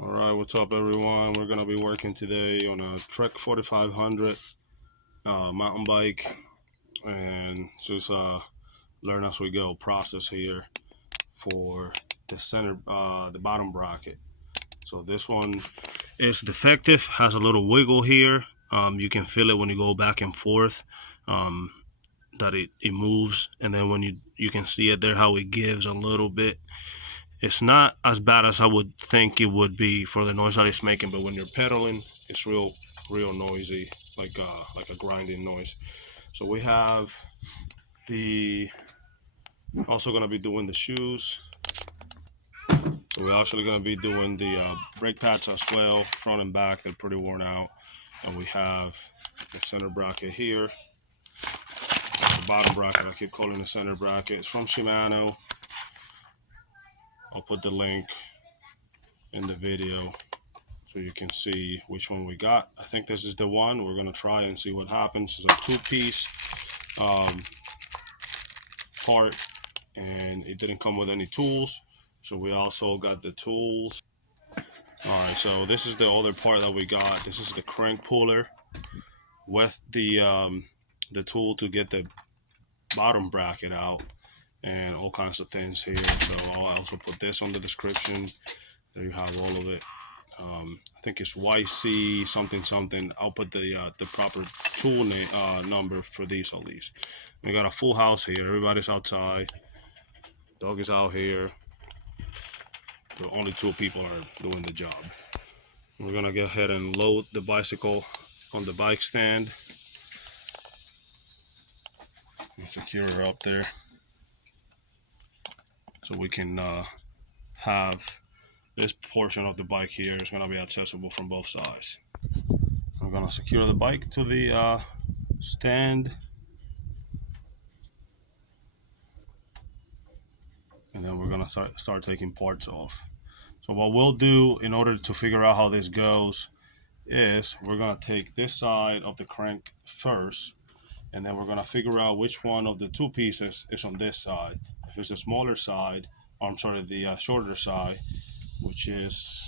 Alright, what's up everyone? We're gonna be working today on a Trek 4500 mountain bike, and just learn as we go process here for the the bottom bracket. So this one is defective, has a little wiggle here. You can feel it when you go back and forth, um, that it moves, and then when you can see it there how it gives a little bit. It's not as bad as I would think it would be for the noise that it's making, but when you're pedaling, it's real noisy, like a grinding noise. So we have the also gonna be doing the shoes. So we're actually gonna be doing the brake pads as well, front and back. They're pretty worn out, and we have the center bracket here. The bottom bracket, I keep calling the center bracket. It's from Shimano. I'll put the link in the video so you can see which one we got. I think this is the one. We're gonna try and see what happens. It's a two-piece part, and it didn't come with any tools, so we also got the tools. All right, so this is the other part that we got. This is the crank puller with the tool to get the bottom bracket out and all kinds of things here. So I'll also put this on the description. There you have all of it. I think it's YC something something. I'll put the proper tool number for all these. We got a full house here. Everybody's outside. Dog is out here. The only two people are doing the job. We're gonna go ahead and load the bicycle on the bike stand and secure her up there, so we can have this portion of the bike here is going to be accessible from both sides. I'm going to secure the bike to the stand, and then we're going to start taking parts off. So what we'll do in order to figure out how this goes is we're going to take this side of the crank first, and then we're going to figure out which one of the two pieces is on this side. If it's the smaller side, or I'm sorry, the shorter side, which is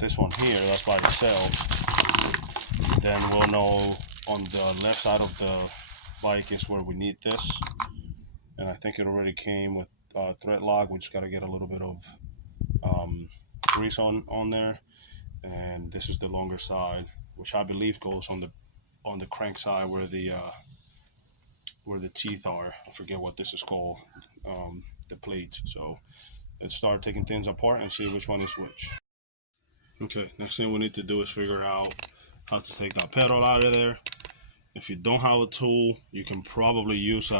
this one here, that's by itself, then we'll know on the left side of the bike is where we need this. And I think it already came with thread lock. We just got to get a little bit of grease on there. And this is the longer side, which I believe goes on the crank side where the teeth are. I forget what this is called, the plates. So let's start taking things apart and see which one is which. Okay, next thing we need to do is figure out how to take that pedal out of there. If you don't have a tool, you can probably use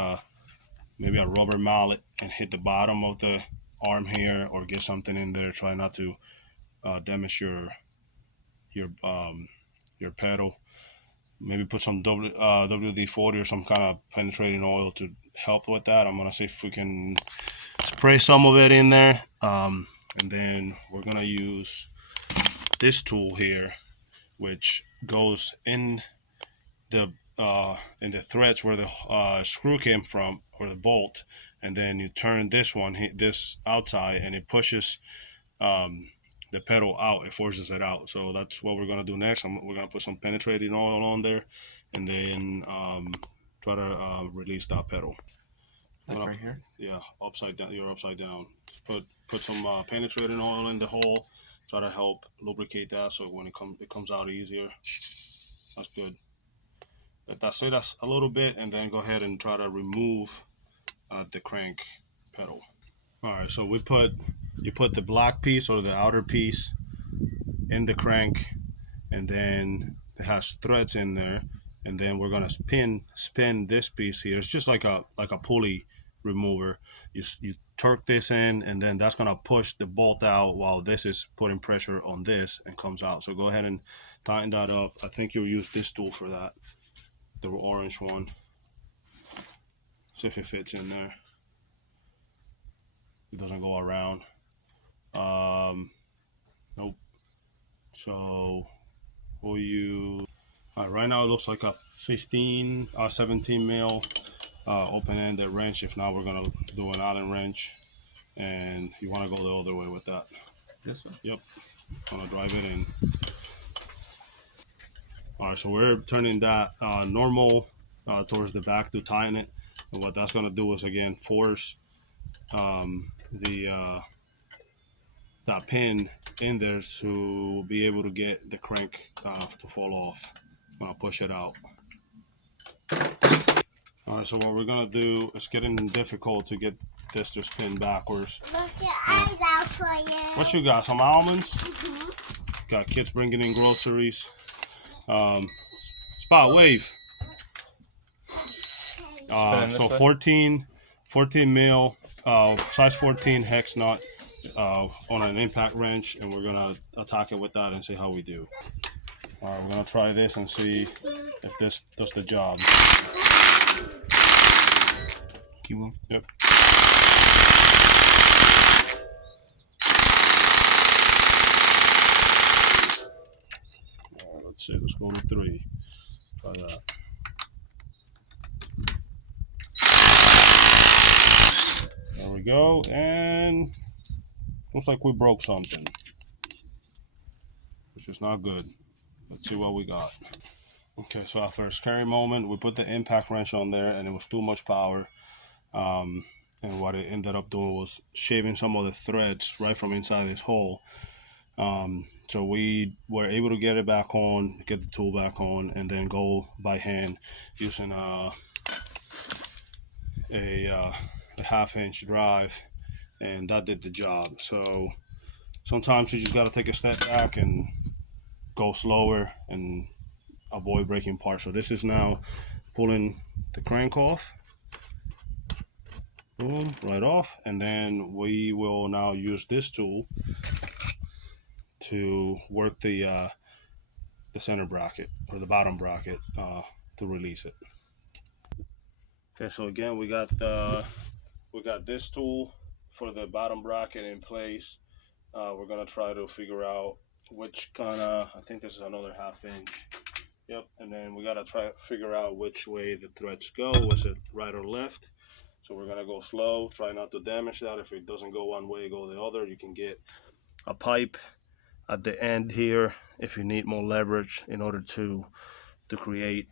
maybe a rubber mallet and hit the bottom of the arm here, or get something in there. Try not to damage your pedal. Maybe put some WD-40 or some kind of penetrating oil to help with that. I'm gonna see if we can spray some of it in there, and then we're gonna use this tool here, which goes in the threads where the screw came from, or the bolt, and then you turn this outside, and it pushes the pedal out. It forces it out. So that's what we're gonna do next. We're gonna put some penetrating oil on there, and then try to release that pedal. Like right here? Yeah, upside down. You're upside down. Put some penetrating oil in the hole. Try to help lubricate that, so when it comes out easier. That's good. Let that sit a little bit, and then go ahead and try to remove the crank pedal. All right, so you put the black piece, or the outer piece, in the crank, and then it has threads in there, and then we're gonna spin this piece here. It's just like a pulley remover. You torque this in, and then that's gonna push the bolt out while this is putting pressure on this and comes out. So go ahead and tighten that up. I think you'll use this tool for that, the orange one. See if it fits in there. It doesn't go around. Nope. So we'll use. All right, right now it looks like a 17 mil open-ended wrench. If not, we're gonna do an Allen wrench. and you want to go the other way with that. This one? Yep. Want to drive it in. All right, so we're turning that normal towards the back to tighten it, and what that's going to do is again force the that pin in there to be able to get the crank to fall off. I'm gonna push it out. All right, so what we're gonna do is getting difficult to get this to spin backwards. Look your eyes out for you. What you got? Some almonds? Got kids bringing in groceries. Spot wave. So 14 mil, size 14 hex nut on an impact wrench, and we're gonna attack it with that and see how we do. All right, we're gonna try this and see if this does the job. Keep on. Yep. All right, let's see. Let's go to 3. Try that. There we go, and looks like we broke something, which is not good. Let's see what we got. Okay, so after a scary moment, we put the impact wrench on there, and it was too much power. And what it ended up doing was shaving some of the threads right from inside this hole. So we were able to get it back on, get the tool back on, and then go by hand using a 1/2-inch drive, and that did the job. So sometimes you just got to take a step back and go slower and avoid breaking parts. So this is now pulling the crank off. Boom, right off, and then we will now use this tool to work the center bracket or the bottom bracket to release it. Okay, so again we got this tool for the bottom bracket in place. We're gonna try to figure out which kind of, I think this is another 1/2 inch. Yep, and then we gotta try to figure out which way the threads go. Was it right or left? So we're gonna go slow, try not to damage that. If it doesn't go one way, go the other. You can get a pipe at the end here if you need more leverage in order to create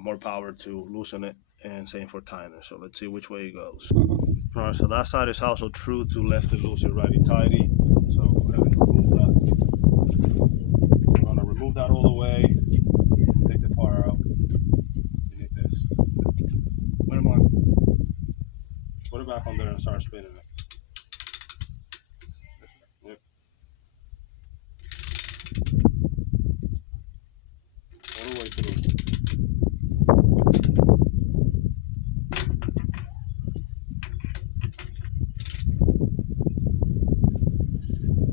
more power to loosen it, and same for tightening. So let's see which way it goes. All right, so that side is also true to lefty loosey, righty tighty. So go ahead and remove that. I'm gonna remove that all the way. Take the part out. You need this. Put it on. Put it back on there and start spinning it. Yep. All the way through.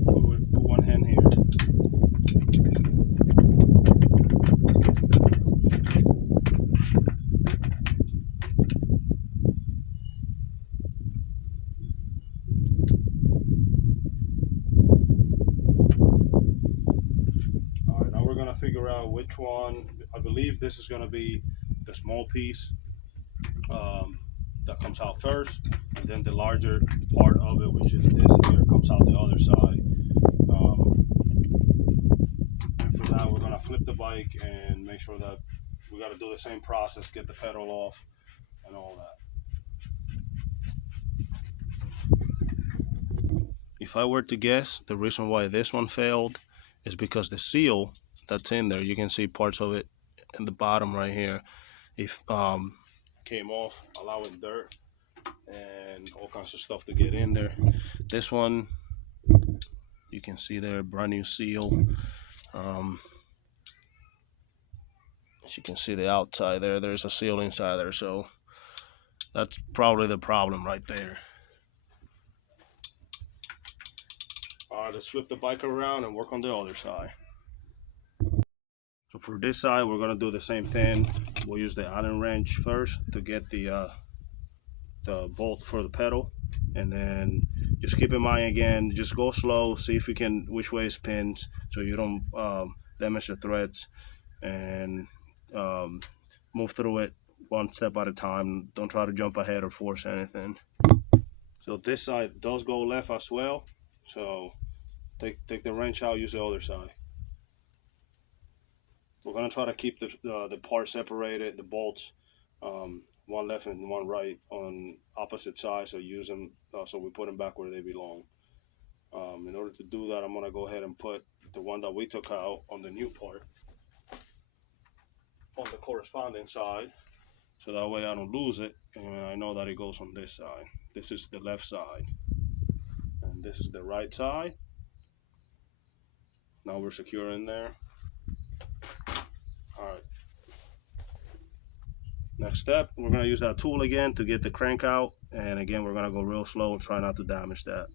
Put one hand here. Figure out which one. I believe this is going to be the small piece that comes out first, and then the larger part of it, which is this here, comes out the other side. And for that, we're going to flip the bike and make sure that we got to do the same process, get the pedal off and all that. If I were to guess, the reason why this one failed is because the seal that's in there, you can see parts of it in the bottom right here, if came off, allowing dirt and all kinds of stuff to get in there. This one, you can see there, brand new seal. As you can see the outside there, there's a seal inside there, so that's probably the problem right there. All right, let's flip the bike around and work on the other side. So for this side, we're gonna do the same thing. We'll use the Allen wrench first to get the bolt for the pedal, and then just keep in mind again, just go slow, see if you can which way it spins so you don't damage the threads, and move through it one step at a time. Don't try to jump ahead or force anything. So this side does go left as well. So take the wrench out, use the other side. We're gonna try to keep the parts separated, the bolts, one left and one right on opposite sides. So use them, so we put them back where they belong. In order to do that, I'm gonna go ahead and put the one that we took out on the new part on the corresponding side, so that way I don't lose it, and I know that it goes on this side. This is the left side, and this is the right side. Now we're secure in there. All right. Next step, we're gonna use that tool again to get the crank out, and again we're gonna go real slow and try not to damage that.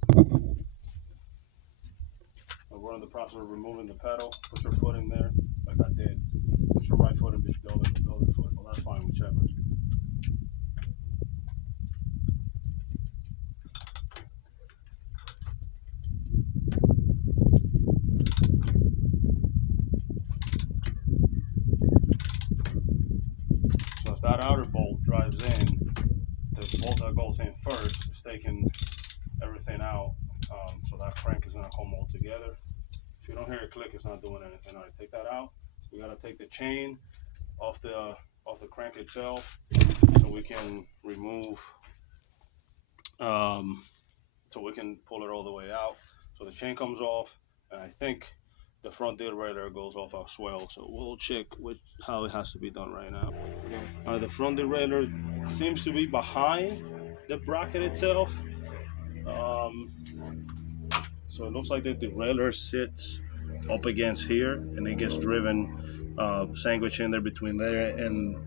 We're in the process of removing the pedal. Put your foot in there, like I did. Put your right foot in the other foot. Well, that's fine, whichever. So as that outer bolt drives in, the bolt that goes in first is taking everything out. So that crank is gonna come all together. If you don't hear it click, it's not doing anything. All right, take that out. We gotta take the chain off the crank itself, so we can remove, so we can pull it all the way out. So the chain comes off, and I think the front derailleur goes off as well. So we'll check how it has to be done right now. The front derailleur seems to be behind the bracket itself. So it looks like the derailleur sits up against here, and it gets driven, sandwiched in there between there and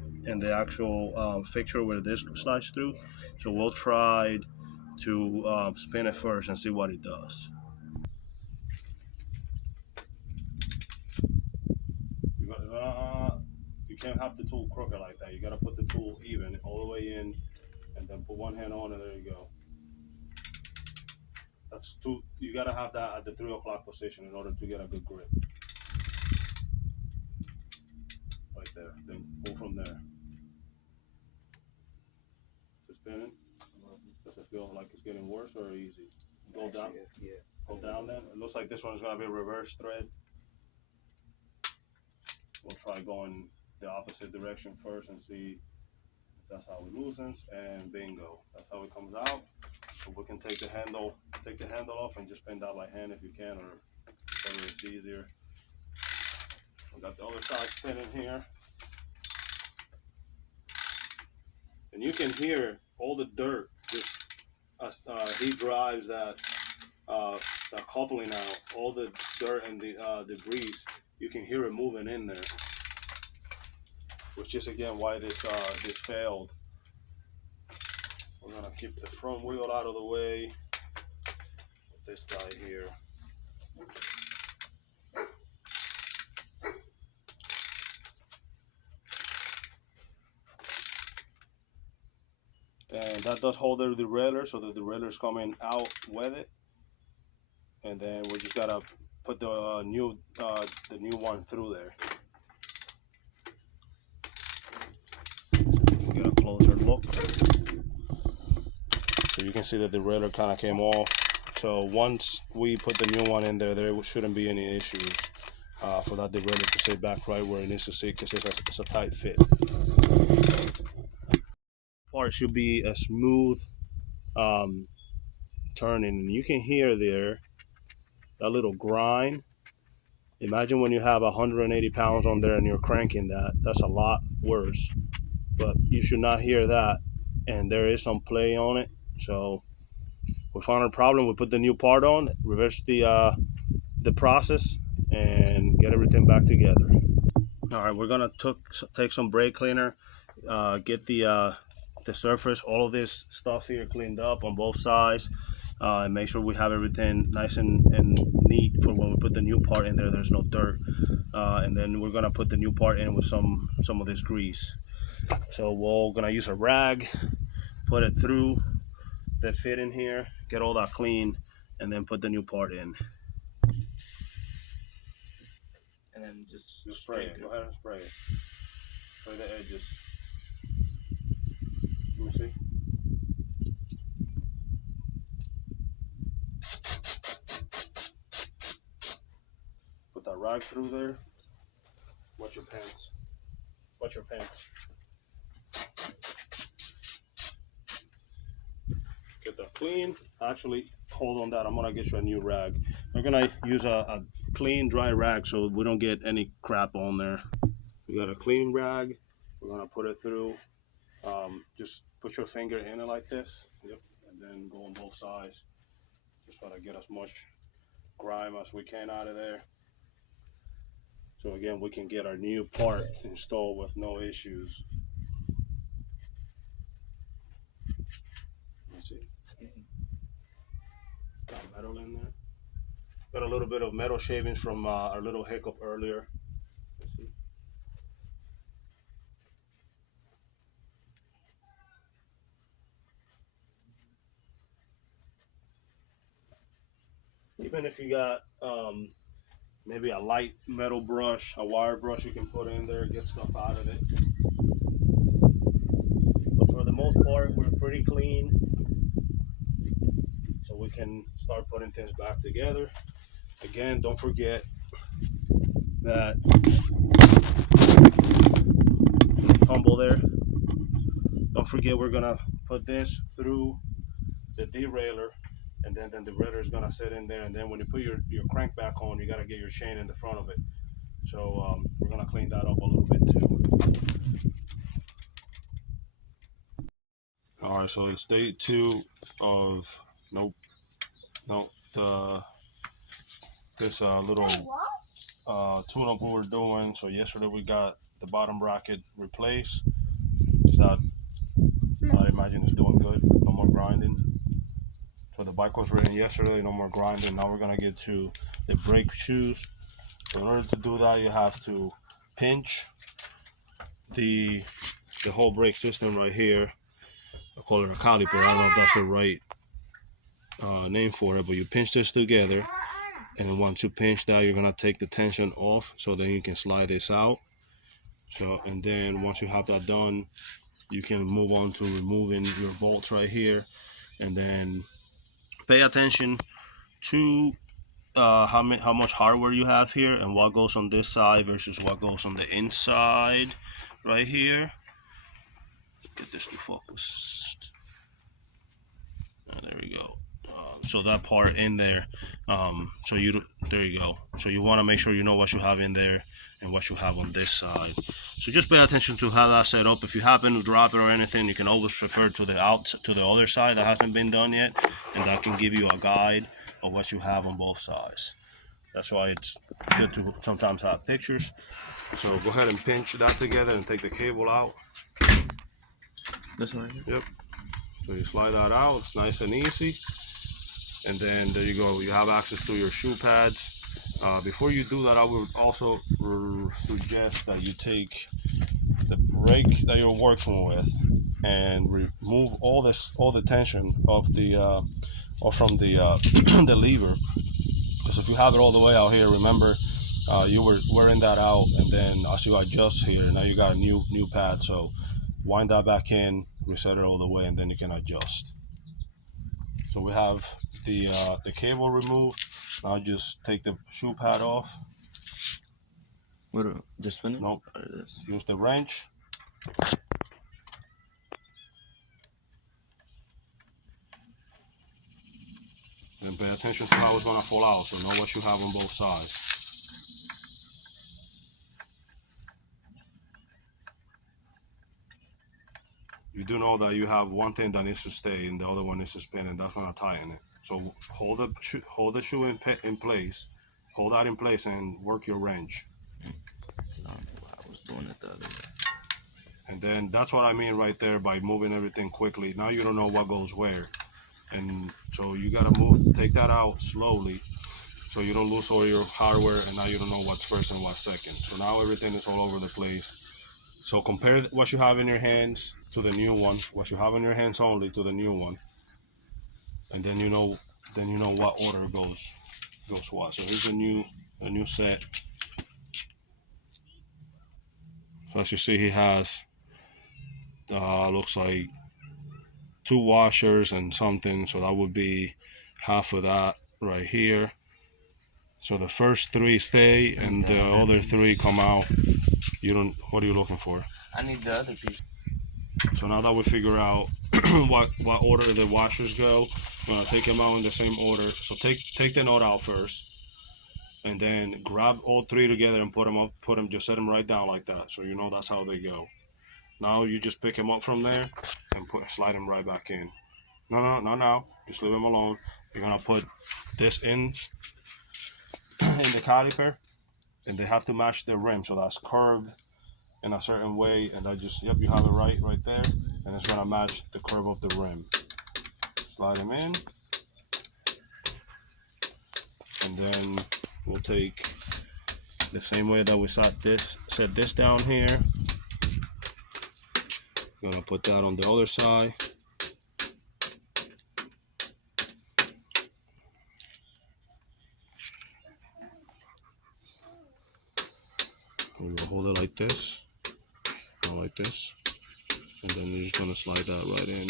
the actual fixture where this slides through. So we'll try to spin it first and see what it does. You can't have the tool crooked like that. You gotta put the tool even all the way in, and then put one hand on, and there you go. That's two. You gotta have that at the 3 o'clock position in order to get a good grip. Right there. Then pull from there. Is it spinning? Does it feel like it's getting worse or easy? Go down. Yeah. Go down then. It looks like this one is gonna be a reverse thread. We'll try going the opposite direction first and see if that's how it loosens, and bingo, that's how it comes out. So we can take the handle off and just spin that by hand if you can, or whatever it's easier. We got the other side spinning here, and you can hear all the dirt just as he drives that coupling out. All the dirt and the debris, you can hear it moving in there, which is again why this failed. We're gonna keep the front wheel out of the way with this guy here. And that does hold the derailleur, so the derailleur is coming out with it. And then we just gotta put the new one through there. Get a closer look. So you can see that the derailleur kind of came off. So once we put the new one in there, there shouldn't be any issues for that derailleur to sit back right where it needs to sit, because it's a tight fit. Part should be a smooth turning, and you can hear there that little grind. Imagine when you have 180 pounds on there and you're cranking that. That's a lot worse, but you should not hear that, and there is some play on it. So we found a problem. We put the new part on, reverse the process, and get everything back together. All right, we're gonna take some brake cleaner, get the surface, all of this stuff here cleaned up on both sides, and make sure we have everything nice and neat for when we put the new part in there. There's no dirt, and then we're gonna put the new part in with some of this grease. So we're gonna use a rag, put it through the fit in here, get all that clean, and then put the new part in. And then just spray it. Go ahead and spray it. Spray the edges. Let me see. rag through there. Watch your pants. Watch your pants. Get that clean. Actually, hold on that. I'm gonna get you a new rag. We're gonna use a clean, dry rag so we don't get any crap on there. We got a clean rag. We're gonna put it through. Just put your finger in it like this. Yep. And then go on both sides. Just try to get as much grime as we can out of there. So again, we can get our new part installed with no issues. Let's see. Got metal in there. Got a little bit of metal shavings from our little hiccup earlier. Let's see. Even if you got maybe a light metal brush, a wire brush you can put in there, get stuff out of it. But for the most part, we're pretty clean. So we can start putting things back together. Again, don't forget that tumble there. Don't forget we're gonna put this through the derailleur, and then the derailleur is gonna sit in there, and then when you put your crank back on, you gotta get your chain in the front of it. So we're gonna clean that up a little bit too. All right, so it's day 2 of this little tune-up we were doing. So yesterday we got the bottom bracket replaced. Is that, I imagine it's doing good. No more grinding. So the bike was ridden yesterday, no more grinding. Now we're gonna get to the brake shoes. So in order to do that, you have to pinch the whole brake system right here. I call it a caliper. I don't know if that's the right name for it, but you pinch this together, and once you pinch that, you're gonna take the tension off, so then you can slide this out. So, and then once you have that done, you can move on to removing your bolts right here, and then pay attention to how much hardware you have here and what goes on this side versus what goes on the inside right here. Get this to focus. There we go. So that part in there, there you go. So you want to make sure you know what you have in there and what you have on this side. So just pay attention to how that's set up. If you happen to drop it or anything, you can always refer to the other side that hasn't been done yet, and that can give you a guide of what you have on both sides. That's why it's good to sometimes have pictures. So go ahead and pinch that together and take the cable out. This one right here? Yep. So you slide that out, it's nice and easy. And then there you go, you have access to your shoe pads. Before you do that, I would also suggest that you take the brake that you're working with and remove all the tension of the or from the the lever. Because if you have it all the way out here, remember you were wearing that out, and then as you adjust here, now you got a new pad. So wind that back in, reset it all the way, and then you can adjust. So we have the cable removed. Now just take the shoe pad off. What? Just spin it? Nope. Use the wrench. And pay attention to how it's gonna fall out, so know what you have on both sides. You do know that you have one thing that needs to stay and the other one needs to spin, and that's gonna tighten it. So hold the shoe in place, hold that in place, and work your wrench. I was doing it the other way. And then that's what I mean right there by moving everything quickly. Now you don't know what goes where, and so you gotta take that out slowly, so you don't lose all your hardware, and now you don't know what's first and what's second. So now everything is all over the place. So compare what you have in your hands to the new one, what you have in your hands only to the new one, and then you know what order goes what. So here's a new set. So as you see, he has looks like 2 washers and something, so that would be half of that right here. So the first 3 stay and the other 3 come out. You don't. What are you looking for? I need the other piece. So now that we figure out what order the washers go, we're gonna take them out in the same order. So take the nut out first, and then grab all 3 together and put them up. Just set them right down like that. So you know that's how they go. Now you just pick them up from there and slide them right back in. No, not now. Just leave them alone. You're gonna put this in the caliper, and they have to match the rim. So that's curved in a certain way, and that just, yep, you have it right there, and it's gonna match the curve of the rim. Slide them in, and then we'll take the same way that we set this down here. Gonna put that on the other side. We will hold it like this, or like this, and then you're just gonna slide that right in.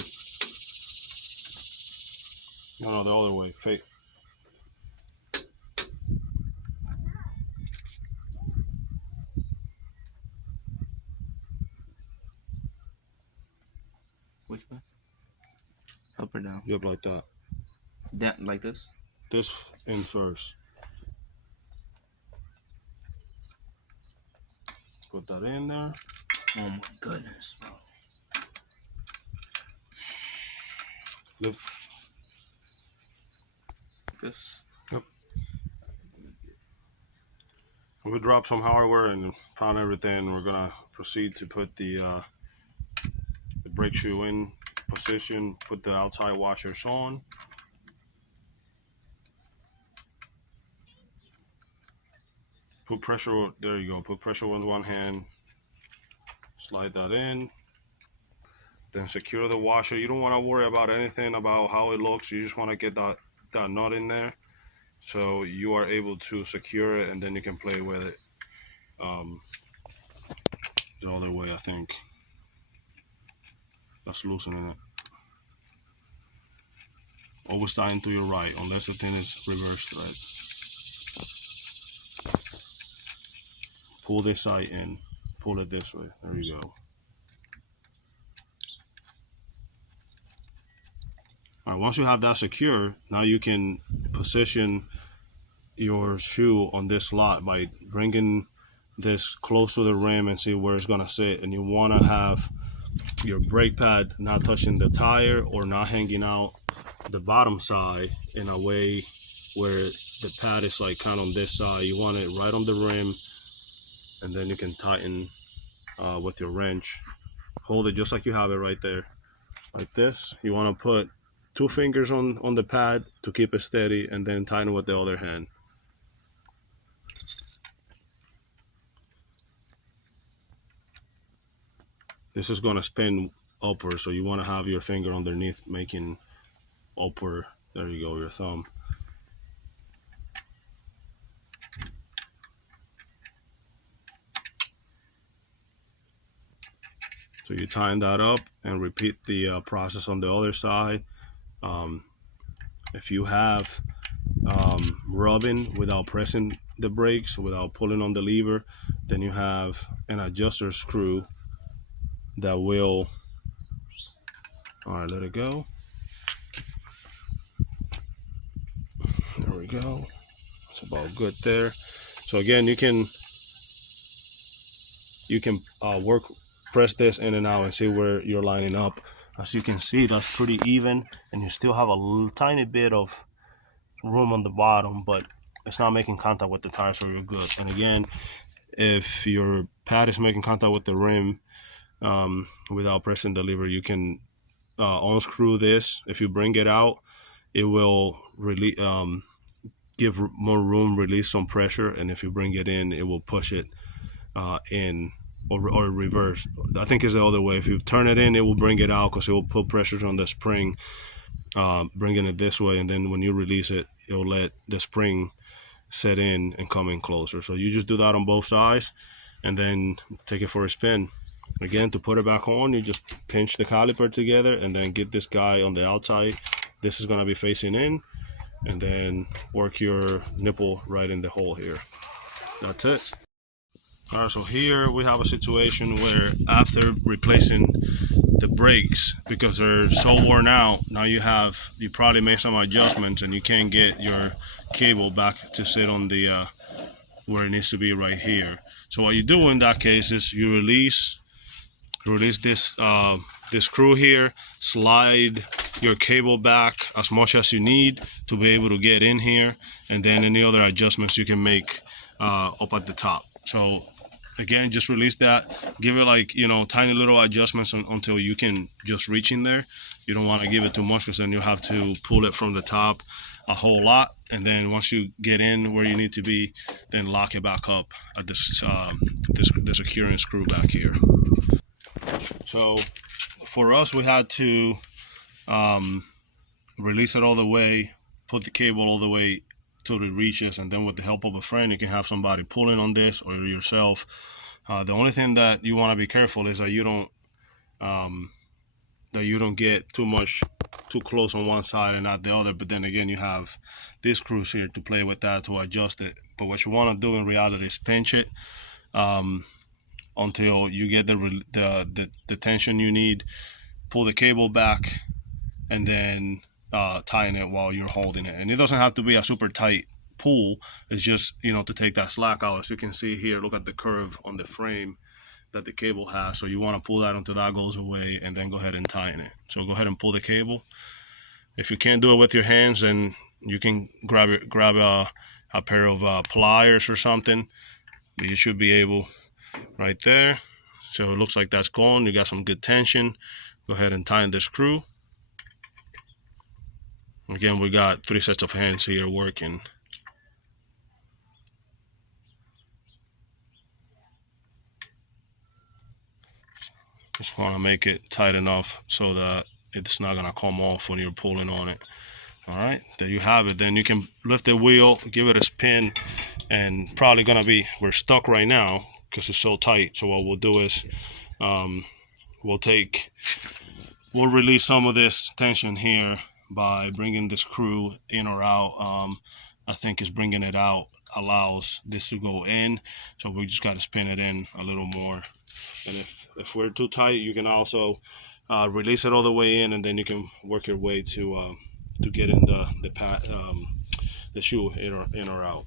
No, the other way. Fake. Which way? Up or down? Yep, like that. Down, like this? This in first. Put that in there. Oh my goodness, bro. Lift. This. Yep. We dropped some hardware and found everything. We're gonna proceed to put the brake shoe in position. Put the outside washers on. Put pressure. There you go. Put pressure with one hand. Slide that in. Then secure the washer. You don't want to worry about anything about how it looks. You just want to get that nut in there, so you are able to secure it, and then you can play with it the other way. I think that's loosening it. Always tying to your right, unless the thing is reversed thread. Pull this side in. Pull it this way. There you go. All right, once you have that secure, now you can position your shoe on this slot by bringing this close to the rim and see where it's going to sit. And you want to have your brake pad not touching the tire or not hanging out the bottom side in a way where the pad is like kind of on this side. You want it right on the rim, and then you can tighten with your wrench. Hold it just like you have it right there, like this. You want to put 2 fingers on the pad to keep it steady, and then tighten with the other hand. This is going to spin upward, so you want to have your finger underneath making upward. There you go, your thumb. So you tighten that up and repeat the process on the other side. If you have rubbing without pressing the brakes, without pulling on the lever, then you have an adjuster screw that will, all right, let it go. There we go. It's about good there. So again, you can press this in and out and see where you're lining up. As you can see, that's pretty even, and you still have a tiny bit of room on the bottom, but it's not making contact with the tire, so you're good. And again, if your pad is making contact with the rim without pressing the lever, you can unscrew this. If you bring it out, it will really give more room, release some pressure, and if you bring it in, it will push it in, or reverse. I think it's the other way. If you turn it in, it will bring it out because it will put pressure on the spring, bringing it this way, and then when you release it, it will let the spring set in and come in closer. So you just do that on both sides, and then take it for a spin. Again, to put it back on, you just pinch the caliper together and then get this guy on the outside. This is going to be facing in, and then work your nipple right in the hole here. That's it. All right, so here we have a situation where after replacing the brakes, because they're so worn out, now you probably made some adjustments and you can't get your cable back to sit on the where it needs to be right here. So what you do in that case is you release this screw here, slide your cable back as much as you need to be able to get in here, and then any other adjustments you can make up at the top. So again, just release that, give it like, you know, tiny little adjustments until you can just reach in there. You don't want to give it too much because then you have to pull it from the top a whole lot, and then once you get in where you need to be, then lock it back up at this the securing screw back here. So for us, we had to release it all the way, put the cable all the way till it reaches, and then with the help of a friend, you can have somebody pulling on this or yourself. The only thing that you want to be careful is that you don't get too close on one side and not the other. But then again, you have these screws here to play with that to adjust it. But what you want to do in reality is pinch it until you get the tension you need. Pull the cable back, and then tying it while you're holding it. And it doesn't have to be a super tight pull. It's just, you know, to take that slack out. As you can see here, look at the curve on the frame that the cable has. So you want to pull that until that goes away, and then go ahead and tighten it. So go ahead and pull the cable. If you can't do it with your hands, then you can grab a pair of pliers or something. You should be able right there. So it looks like that's gone. You got some good tension. Go ahead and tighten the screw. Again, we got 3 sets of hands here working. Just want to make it tight enough so that it's not going to come off when you're pulling on it. All right, there you have it. Then you can lift the wheel, give it a spin, and probably going to be, we're stuck right now because it's so tight. So what we'll do is we'll release some of this tension here by bringing the screw in or out. I think is bringing it out allows this to go in, so we just got to spin it in a little more. And if we're too tight, you can also release it all the way in, and then you can work your way to get in the shoe in or out.